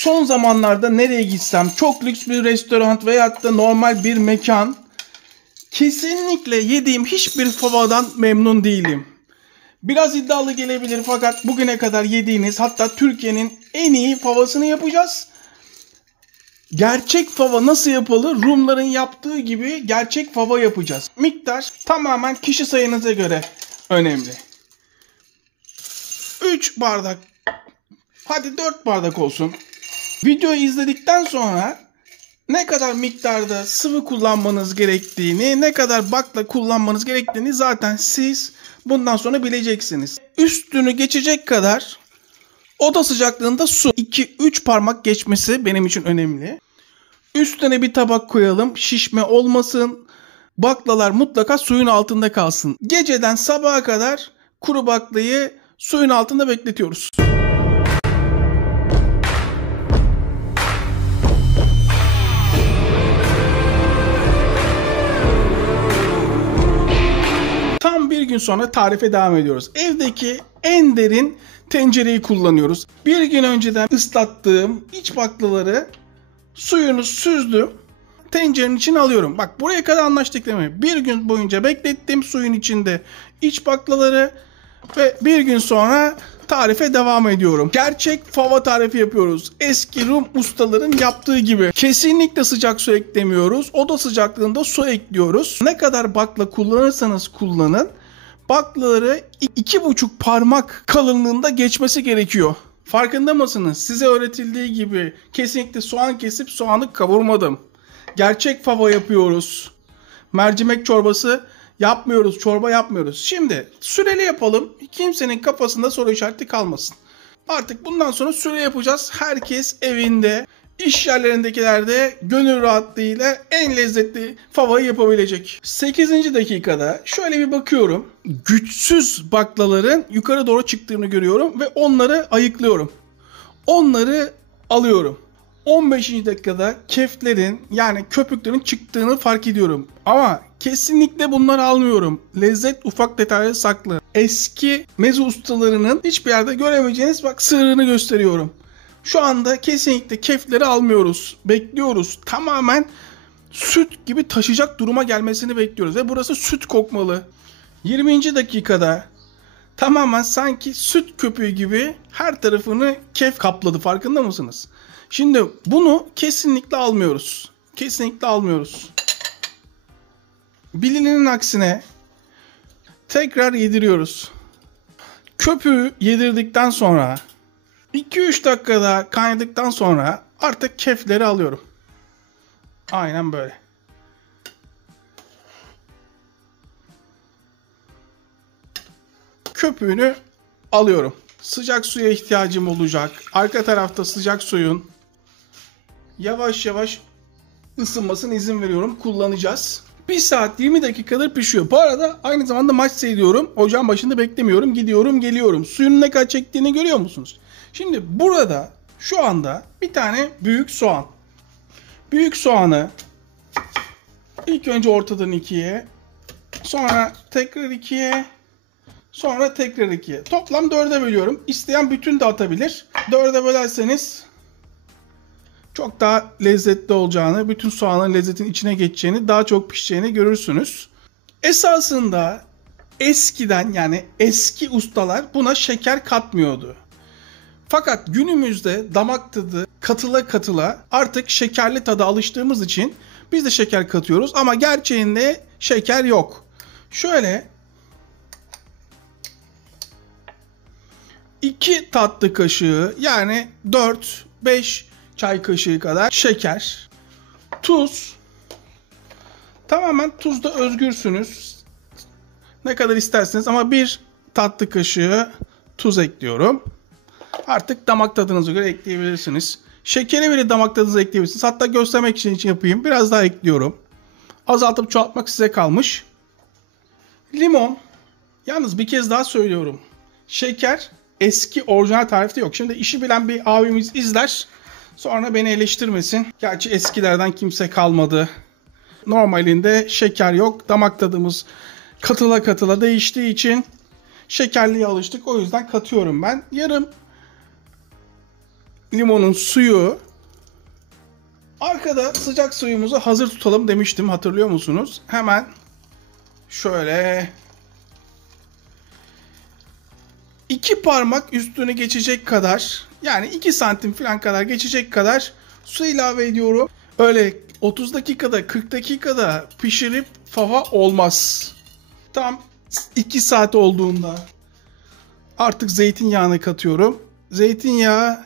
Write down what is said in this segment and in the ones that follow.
Son zamanlarda nereye gitsem, çok lüks bir restoran veyahut da normal bir mekan, kesinlikle yediğim hiçbir favadan memnun değilim. Biraz iddialı gelebilir fakat bugüne kadar yediğiniz, hatta Türkiye'nin en iyi favasını yapacağız. Gerçek fava nasıl yapılır? Rumların yaptığı gibi gerçek fava yapacağız. Miktar tamamen kişi sayınıza göre önemli. 3 bardak, hadi 4 bardak olsun. Videoyu izledikten sonra ne kadar miktarda sıvı kullanmanız gerektiğini, ne kadar bakla kullanmanız gerektiğini zaten siz bundan sonra bileceksiniz. Üstünü geçecek kadar oda sıcaklığında su. 2-3 parmak geçmesi benim için önemli. Üstüne bir tabak koyalım. Şişme olmasın. Baklalar mutlaka suyun altında kalsın. Geceden sabaha kadar kuru baklayı suyun altında bekletiyoruz. Tam bir gün sonra tarife devam ediyoruz. Evdeki en derin tencereyi kullanıyoruz. Bir gün önceden ıslattığım iç baklaları suyunu süzdüm. Tencerenin içine alıyorum. Bak buraya kadar anlaştık değil mi? Bir gün boyunca beklettim suyun içinde iç baklaları ve bir gün sonra tarife devam ediyorum. Gerçek fava tarifi yapıyoruz. Eski Rum ustaların yaptığı gibi. Kesinlikle sıcak su eklemiyoruz. Oda sıcaklığında su ekliyoruz. Ne kadar bakla kullanırsanız kullanın, baklaları 2,5 parmak kalınlığında geçmesi gerekiyor. Farkında mısınız? Size öğretildiği gibi kesinlikle soğan kesip soğanı kavurmadım. Gerçek fava yapıyoruz. Mercimek çorbası yapmıyoruz, çorba yapmıyoruz. Şimdi süreli yapalım. Kimsenin kafasında soru işareti kalmasın. Artık bundan sonra süre yapacağız. Herkes evinde, iş yerlerindekiler de gönül rahatlığıyla en lezzetli favayı yapabilecek. 8. dakikada şöyle bir bakıyorum. Güçsüz baklaların yukarı doğru çıktığını görüyorum ve onları ayıklıyorum. Onları alıyorum. 15. dakikada keflerin yani köpüklerin çıktığını fark ediyorum. Ama kesinlikle bunları almıyorum. Lezzet ufak detayları saklı. Eski meze ustalarının hiçbir yerde göremeyeceğiniz bak sırrını gösteriyorum. Şu anda kesinlikle kefleri almıyoruz. Bekliyoruz. Tamamen süt gibi taşıyacak duruma gelmesini bekliyoruz. Ve burası süt kokmalı. 20. dakikada tamamen sanki süt köpüğü gibi her tarafını kef kapladı. Farkında mısınız? Şimdi bunu kesinlikle almıyoruz. Kesinlikle almıyoruz. Bilinenin aksine tekrar yediriyoruz. Köpüğü yedirdikten sonra 2-3 dakikada kaynadıktan sonra artık kefleri alıyorum. Aynen böyle. Köpüğünü alıyorum. Sıcak suya ihtiyacım olacak. Arka tarafta sıcak suyun yavaş yavaş ısınmasına izin veriyorum. Kullanacağız. 1 saat 20 dakikadır pişiyor. Bu arada aynı zamanda maç seyrediyorum. Ocağın başında beklemiyorum. Gidiyorum geliyorum. Suyun ne kadar çektiğini görüyor musunuz? Şimdi burada şu anda bir tane büyük soğan. Büyük soğanı ilk önce ortadan 2'ye, sonra tekrar 2'ye, sonra tekrar 2'ye. Toplam 4'e bölüyorum. İsteyen bütün de atabilir. 4'e bölerseniz çok daha lezzetli olacağını, bütün soğanın lezzetin içine geçeceğini, daha çok pişeceğini görürsünüz. Esasında eskiden yani eski ustalar buna şeker katmıyordu. Fakat günümüzde damak tadı katıla katıla artık şekerli tada alıştığımız için biz de şeker katıyoruz ama gerçeğinde şeker yok. Şöyle 2 tatlı kaşığı yani 4-5 çay kaşığı kadar şeker, tuz, tamamen tuzda özgürsünüz. Ne kadar isterseniz ama 1 tatlı kaşığı tuz ekliyorum. Artık damak tadınıza göre ekleyebilirsiniz. Şekeri bile damak tadınıza ekleyebilirsiniz. Hatta göstermek için yapayım. Biraz daha ekliyorum. Azaltıp çoğaltmak size kalmış. Limon. Yalnız bir kez daha söylüyorum. Şeker eski orijinal tarifte yok. Şimdi işi bilen bir abimiz izler. Sonra beni eleştirmesin. Gerçi eskilerden kimse kalmadı. Normalinde şeker yok. Damak tadımız katıla katıla değiştiği için şekerliye alıştık. O yüzden katıyorum ben. Yarım limonun suyu. Arkada sıcak suyumuzu hazır tutalım demiştim, hatırlıyor musunuz? Hemen şöyle 2 parmak üstünü geçecek kadar, yani 2 santim falan kadar geçecek kadar su ilave ediyorum. Öyle 30 dakikada 40 dakikada pişirip fava olmaz. Tam 2 saat olduğunda artık zeytinyağını katıyorum. Zeytinyağı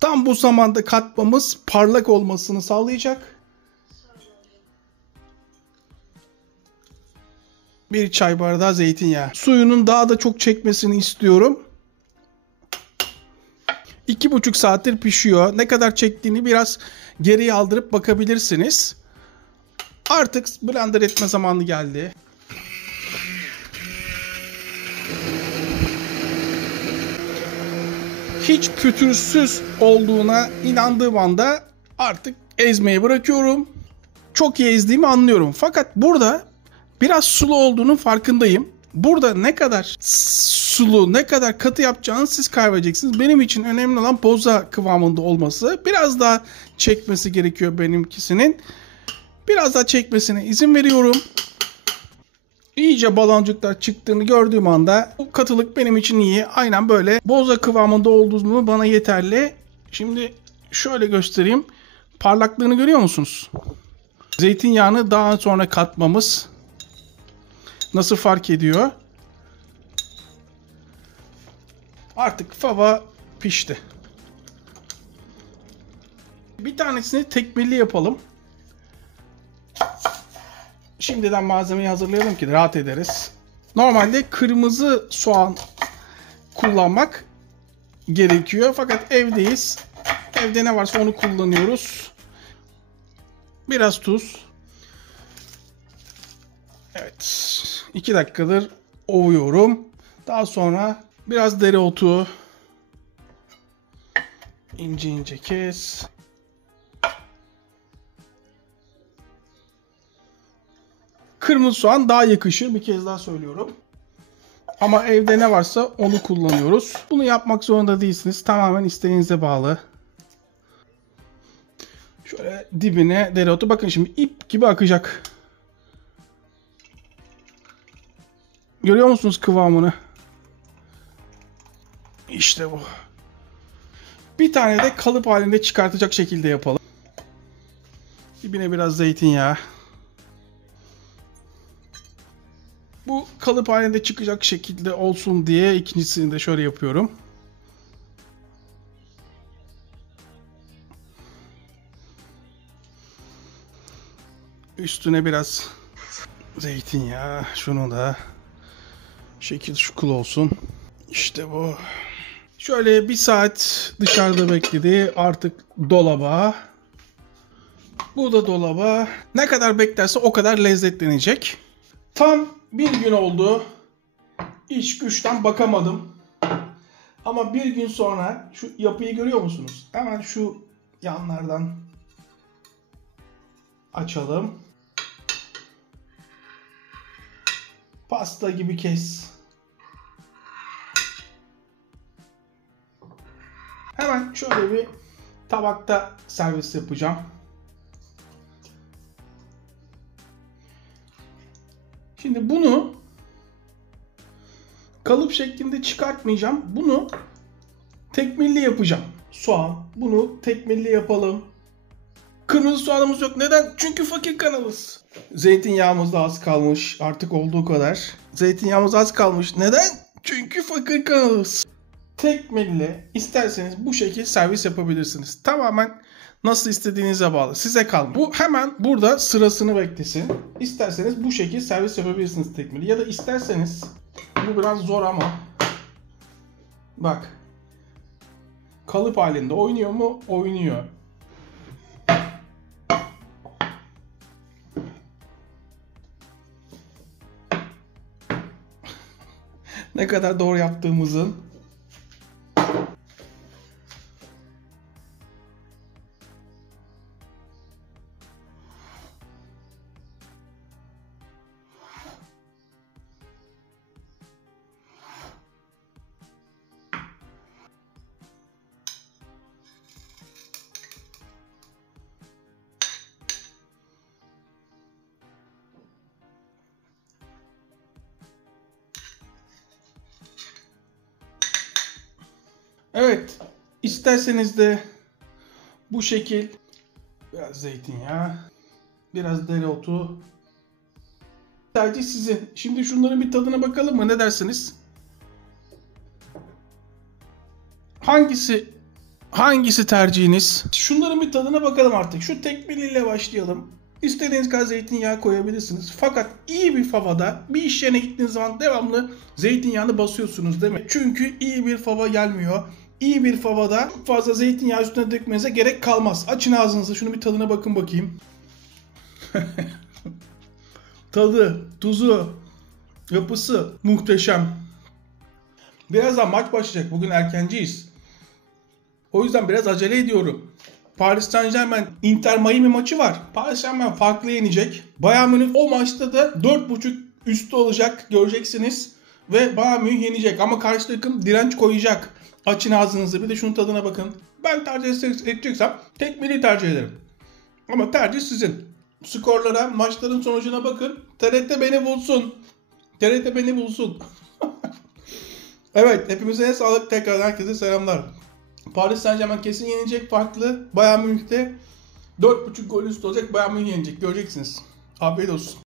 tam bu zamanda katmamız parlak olmasını sağlayacak. 1 çay bardağı zeytinyağı. Suyunun daha da çok çekmesini istiyorum. 2,5 saattir pişiyor. Ne kadar çektiğini biraz geriye aldırıp bakabilirsiniz. Artık blender etme zamanı geldi. Hiç pütürsüz olduğuna inandığım anda artık ezmeyi bırakıyorum. Çok iyi ezdiğimi anlıyorum. Fakat burada biraz sulu olduğunun farkındayım. Burada ne kadar sulu, ne kadar katı yapacağını siz karar vereceksiniz. Benim için önemli olan boza kıvamında olması. Biraz daha çekmesi gerekiyor benimkisinin. Biraz daha çekmesine izin veriyorum. İyice baloncuklar çıktığını gördüğüm anda bu katılık benim için iyi. Aynen böyle boza kıvamında olduğunu bana yeterli. Şimdi şöyle göstereyim. Parlaklığını görüyor musunuz? Zeytinyağını daha sonra katmamız nasıl fark ediyor? Artık fava pişti. Bir tanesini tekmilli yapalım. Şimdiden malzemeyi hazırlayalım ki rahat ederiz. Normalde kırmızı soğan kullanmak gerekiyor. Fakat evdeyiz. Evde ne varsa onu kullanıyoruz. Biraz tuz. Evet. 2 dakikadır ovuyorum. Daha sonra biraz dereotu. İnce ince kes. Kırmızı soğan daha yakışır. Bir kez daha söylüyorum. Ama evde ne varsa onu kullanıyoruz. Bunu yapmak zorunda değilsiniz. Tamamen isteğinize bağlı. Şöyle dibine dereotu. Bakın şimdi ip gibi akacak. Görüyor musunuz kıvamını? İşte bu. Bir tane de kalıp halinde çıkartacak şekilde yapalım. Dibine biraz zeytinyağı. Bu kalıp halinde çıkacak şekilde olsun diye ikincisini de şöyle yapıyorum. Üstüne biraz zeytinyağı. Şunu da şekil şukul olsun. İşte bu. Şöyle 1 saat dışarıda bekledi. Artık dolaba. Bu da dolaba. Ne kadar beklerse o kadar lezzetlenecek. Tam 1 gün oldu. İş güçten bakamadım. Ama 1 gün sonra şu yapıyı görüyor musunuz? Hemen şu yanlardan açalım. Pasta gibi kes. Hemen şöyle bir tabakta servis yapacağım. Şimdi bunu kalıp şeklinde çıkartmayacağım. Bunu tekmilli yapacağım. Soğan. Bunu tekmilli yapalım. Kırmızı soğanımız yok. Neden? Çünkü fakir kanalız. Zeytinyağımız da az kalmış. Artık olduğu kadar. Zeytinyağımız az kalmış. Neden? Çünkü fakir kanalız. Tekmilli isterseniz bu şekilde servis yapabilirsiniz. Tamamen nasıl istediğinize bağlı. Size kalmış. Bu hemen burada sırasını beklesin. İsterseniz bu şekilde servis yapabilirsiniz tekmilli. Ya da isterseniz, bu biraz zor ama bak, kalıp halinde oynuyor mu? Oynuyor. Ne kadar doğru yaptığımızın. Evet, isterseniz de bu şekil biraz zeytinyağı, biraz dereotu. Tercih sizin. Şimdi şunların bir tadına bakalım mı? Ne dersiniz? Hangisi tercihiniz? Şunların bir tadına bakalım artık. Şu tekmiliyle başlayalım. İstediğiniz kadar zeytinyağı koyabilirsiniz. Fakat iyi bir favada bir iş yerine gittiğiniz zaman devamlı zeytinyağını basıyorsunuz değil mi? Çünkü iyi bir fava gelmiyor. İyi bir favada çok fazla zeytinyağı üstüne dökmenize gerek kalmaz. Açın ağzınızı, şunu bir tadına bakın bakayım. Tadı, tuzu, yapısı muhteşem. Birazdan maç başlayacak. Bugün erkenciyiz. O yüzden biraz acele ediyorum. Paris Saint-Germain Inter Miami maçı var. Paris Saint-Germain farklı yenecek. Bayern Münih o maçta da 4.5 üstü olacak, göreceksiniz. Ve Bayern Münih yenecek ama karşı takım direnç koyacak. Açın ağzınızı, bir de şunun tadına bakın. Ben tercih edeceksem tekmili tercih ederim. Ama tercih sizin. Skorlara, maçların sonucuna bakın. TRT beni bulsun. TRT beni bulsun. Evet, hepimize sağlık. Tekrar herkese selamlar. Paris Saint-Germain kesin yenecek, farklı. Bayern Münih'te 4.5 gol üstü olacak. Bayern Münih yenecek. Göreceksiniz. Afiyet olsun.